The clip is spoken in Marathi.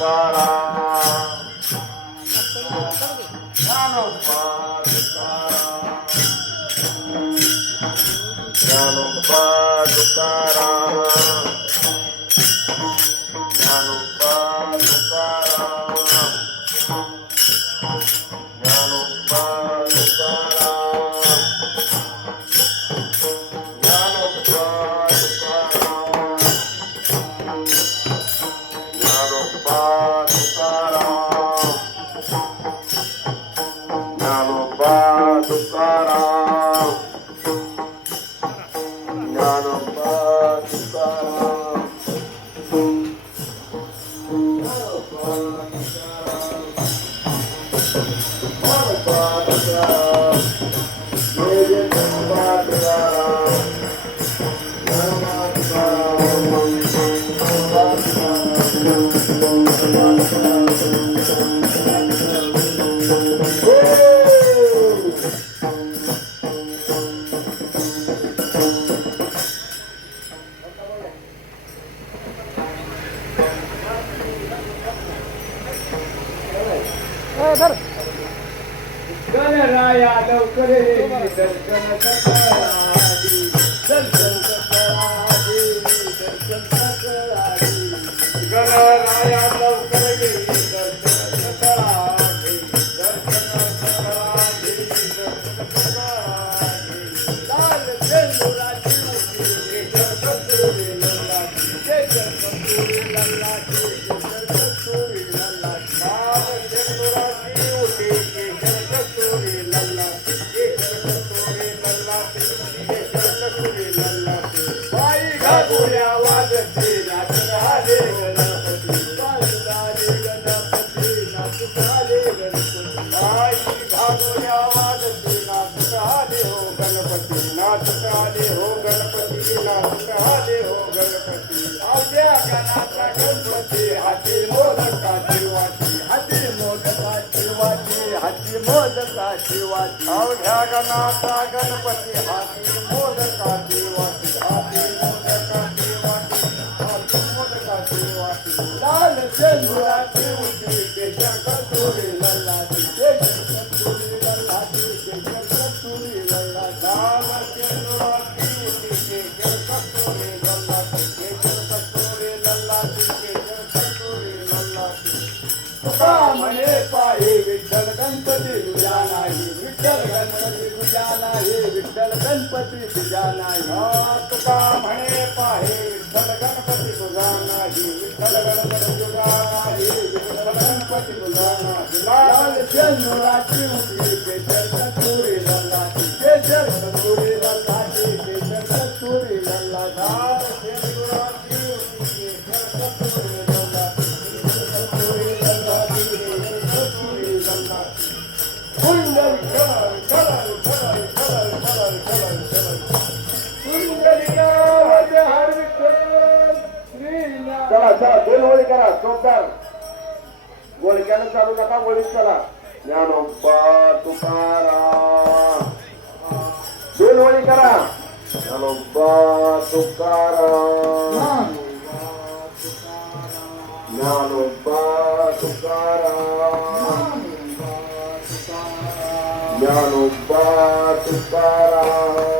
तुकाराम ज्ञानोबा तुकाराम ज्ञानोबा तुकाराम ज्ञानोबा तुकाराम ज्ञानोबा तुकाराम ज्ञानोबा तुकाराम ज्ञानोबा तुकाराम ज्ञानोबा तुकाराम गणराया लवकर ये दर्शन सकळाली दर्शन सकळाली दर्शन सकळाली गणराया लवकर ये दर्शन सकळाली दर्शन सकळाली दर्शन सकळाली लाल चंद्राची मुठी कस्तुरी लल्लाची जय कस्तुरी लल्लाची जय कस्तुरी लल्लाची लाल चंद्राची मुठी अवघ्या गणाचा गणपती हाती मोदकाची वाटी हाती मोदकाची वाटी हाती मोदकाची वाटी लाल चंद्राची उठी केशर कस्तुरी लल्लाची केशर कस्तुरी लल्लाची केशर कस्तुरी लल्लाची लाल चंद्राची उठी केशर कस्तुरी लल्लाची केशर कस्तुरी लल्लाची केशर कस्तुरी लल्लाची तुका म्हणे पाहे विठ्ठल गणपती तुझ्या नाही विठ्ठल गणपती तुझ्या नाही विठ्ठल गणपती तुझ्या नाही तुका म्हणे पाहे विठ्ठल गणपती तुझा नाही विठ्ठल गणपती तुझा नाही विठ्ठल गणपती तुझा नाही लाल चंद्राची उठी केशर कस्तुरी लल्लाची केशर कस्तुरी लल्लाची केशर कस्तुरी लल्लाची लाल चंद्राची उठी केशर कस्तुरी लल्लाची कस्तुरी लल्लाची कस्तुरी लल्लाची कुंडल चल चल चल चल चल चल चल कुंडलिकावत हर विठ्ठल श्रीनाथ. चला चला दोन ओळी करा चौकार गोळक्यानं चालू नका ओळीत चला ज्ञानोबा तुकाराम दोन ओळी करा ज्ञानोबा तुकाराम ज्ञानोबा तुकाराम ज्ञानोबा तुकाराम